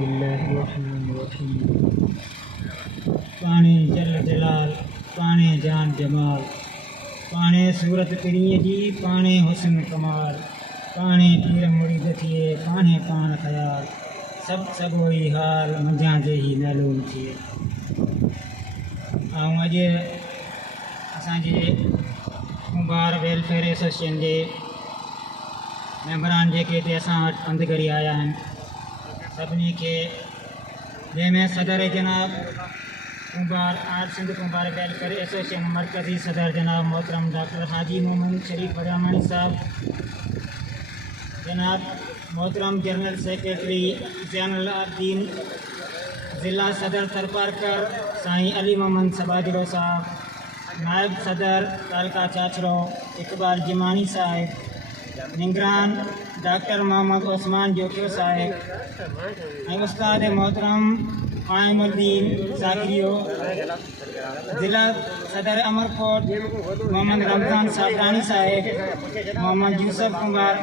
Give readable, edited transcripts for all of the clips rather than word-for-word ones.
बिस्मिल्लाहिर्रहमानिर्रहीम। पाणे जल जलाल, पाणे जान जमाल, पाणे सूरत पिरीअ जी, पाणे हुस्न कमाल, पाणे पीर मुरीद थिए, पाणे पाण ख़याल, सभु वही हाल मंझां जे ही मालूम थिए। ऐं अॼु असांजे कुंभार वेलफेयर एसोसिएशन जे मेंबरान जेके हिते असां वटि पंधु करी आया आहिनि, सभिनी खे जंहिंमें सदर जनाब कुंभार सिंध कुंभार वेलफेयर एसोसिएशन मरकज़ी सदर जनाब मोहतरम डॉक्टर हाजी मोहम्मद शरीफ वरियामणी साहब, जनाब मोहतरम जनरल सेक्रेटरी ज़ैनुल आबिदीन, ज़िला सदर तरपारकर साईं अली मोहम्मद सबादिलो साहब, नायब सदर तालका चाचरो इकबाल जिमानी साहिब, निगरान डॉक्टर मोहम्मद उस्मान जोकियो साहिब, ऐं उस्ताद मोहतरम क़ाइमुद्दीन ज़ाकिरियो, ज़िला सदर अमरकोट मोहम्मद रमज़ान साबरानी साहिब, मोहम्मद यूसुफ कुमार,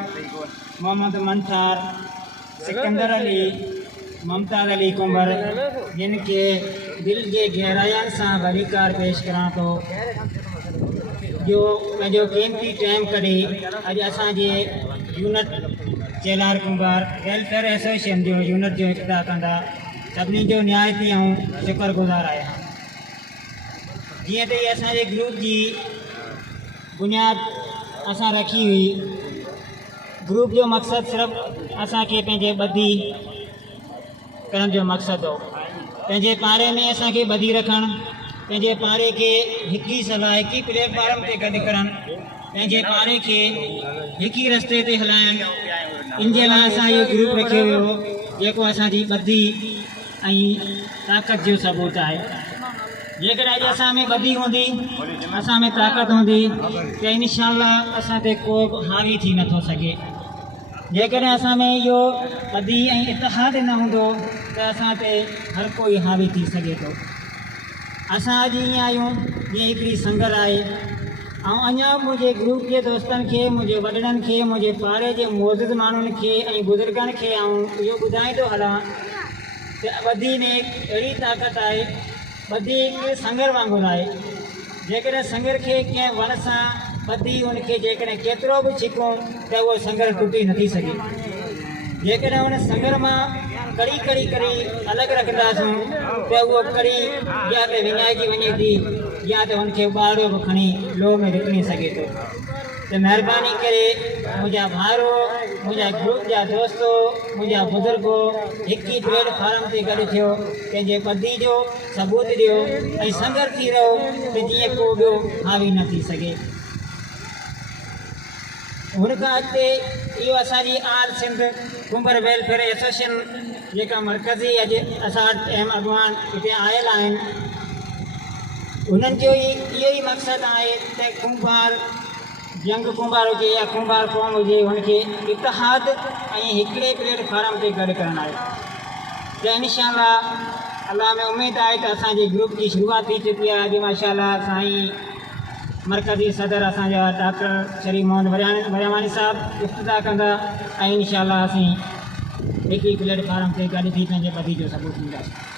मोहम्मद मंठार, सिकंदर अली, ममताज़ अली कुंवर, जिनके दिल के गहराइनि सां वरीकार पेश करां थो जो पंहिंजो कीमती टाइम कढी अॼु असांजे यूनिट चेलार कुंभार वेलफेयर एसोसिएशन जो यूनिट जो इफ़्तिताह कंदा। सभिनी जो निहायती ऐं शुक्रगुज़ार आहियां। जीअं त इहे असांजे ग्रुप जी बुनियाद असां रखी हुई, ग्रुप जो मक़सदु सिर्फ़ु असांखे पंहिंजे ॿधी करण जो मक़सदु हो, पंहिंजे पाड़े में असांखे ॿधी रखणु, पंहिंजे पाड़े खे हिकु ई सलाह हिकु ई प्लेटफॉर्म ते गॾु करणु, पंहिंजे पाड़े खे हिकु ई रस्ते ते हलाइणु। इन जे लाइ असां इहो ग्रुप रखियो हुयो जेको असांजी ॿधी ऐं ताक़त जो सबूत आहे। जेकॾहिं अॼु असां में ॿधी हूंदी, असां में ताक़त हूंदी, त इंशाअल्लाह असां ते को बि हावी थी नथो सघे। जेकॾहिं असां में इहो ॿधी ऐं इतिहाद न हूंदो त असां ते हर कोई हावी थी सघे थो। असां अॼु ईअं आहियूं जीअं हिकिड़ी संगत आहे, ऐं अञा मुंहिंजे ग्रुप जे दोस्तनि खे, मुंहिंजे वॾड़नि खे, मुंहिंजे पाड़े जे मोज़िज़ माण्हुनि खे ऐं बुज़ुर्गनि खे आऊं इहो ॿुधाईंदो हलां त ॿधी में अहिड़ी ताक़त आहे, ॿधी हिकु संगर वांगुरु आहे। जेकॾहिं संगर खे कंहिं वण सां ॿधी उनखे जेकॾहिं केतिरो बि छिकूं त उहो संगर टुटी नथी सघे। जेकॾहिं उन संगर मां कड़ी कड़ी कड़ी अलॻि रखंदासीं त उहो कड़ी या त विञाइजी वञे थी या त हुनखे ॿारो बि खणी लोह में विकिणी सघे थो। त महिरबानी करे मुंहिंजा भाउरो, मुंहिंजा ग्रुप जा दोस्तो, मुंहिंजा बुज़ुर्गो हिकु ई प्लेटफॉर्म ते गॾु थियो, पंहिंजे ॿधी जो सबूत ॾियो ऐं संगर थी रहो त जीअं को ॿियो हावी न थी सघे। हुन खां अॻिते इहो असांजी आल सिंध कुंभार वेलफेयर एसोसिएशन जेका मरकज़ी अॼु असां वटि अहम अॻवान हिते आयल आहिनि, उन्हनि जो इहो ई मक़सदु आहे त कुंभार यंग कुंभार हुजे या कुंभार क़ौम हुजे, हुनखे इतिहाद ऐं हिकिड़े प्लेटफॉर्म ते गॾु करणु आहे। त इंशाअल्लाह अल्लाह में उमेदु आहे त असांजे ग्रुप जी शुरूआत थी चुकी आहे। अॼु माशाअल्लाह साईं मरकज़ी सदर असांजा डॉक्टर शरीफ मोहम्मद वरियामणी साहब इफ़्तिताह कंदा ऐं इंशाअल्लाह असीं हिकु ई प्लेटफॉर्म ते गॾु थी पंहिंजे ॿधी जो सबूत ॾींदासीं।